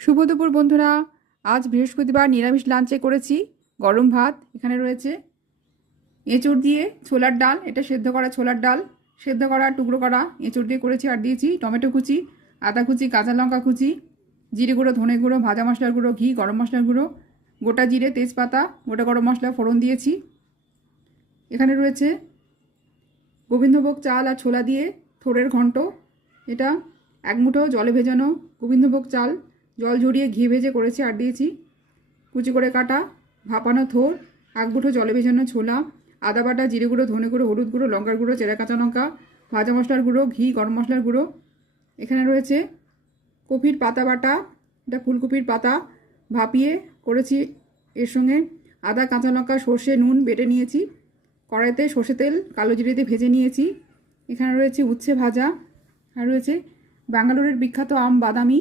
শুভ দুপুর বন্ধুরা। আজ বৃহস্পতিবার নিরামিষ লাঞ্চে করেছি গরম ভাত। এখানে রয়েছে এঁচুড় দিয়ে ছোলার ডাল, এটা সেদ্ধ করা ছোলার ডাল, সেদ্ধ করা টুকরো করা এঁচুড় দিয়ে করেছি। আর দিয়েছি টমেটো কুচি, আদা কুচি, কাঁচা লঙ্কা কুচি, জিরে গুঁড়ো, ধনে গুঁড়ো, ভাজা মশলার গুঁড়ো, ঘি, গরম মশলার গুঁড়ো, গোটা জিরে, তেজপাতা, গোটা গরম মশলা ফোড়ন দিয়েছি। এখানে রয়েছে গোবিন্দভোগ চাল আর ছোলা দিয়ে থোড়ের ঘন্ট। এটা এক মুঠো জলে ভেজানো গোবিন্দভোগ চাল, জল ঝরিয়ে ঘি ভেজে করেছি। আর দিয়েছি কুচি করে কাটা ভাপানো থোড়, এক মুঠো জলে ভেজানো ছোলা, আদা বাটা, জিরে গুঁড়ো, ধনে গুঁড়ো, হলুদ গুঁড়ো, লঙ্কার গুঁড়ো, চেরা কাঁচা লঙ্কা, ভাজা মশলার গুঁড়ো, ঘি, গরম মশলার গুঁড়ো। এখানে রয়েছে কপির পাতা বাটা, এটা ফুলকপির পাতা ভাপিয়ে করেছি। এর সঙ্গে আদা, কাঁচা লঙ্কা, সর্ষে, নুন বেটে নিয়েছি। কড়াইতে সর্ষে তেল কালো জিরে দিয়ে ভেজে নিয়েছি। এখানে রয়েছে উচ্ছে ভাজা, আর রয়েছে ব্যাঙ্গালোরের বিখ্যাত আম বাদামি,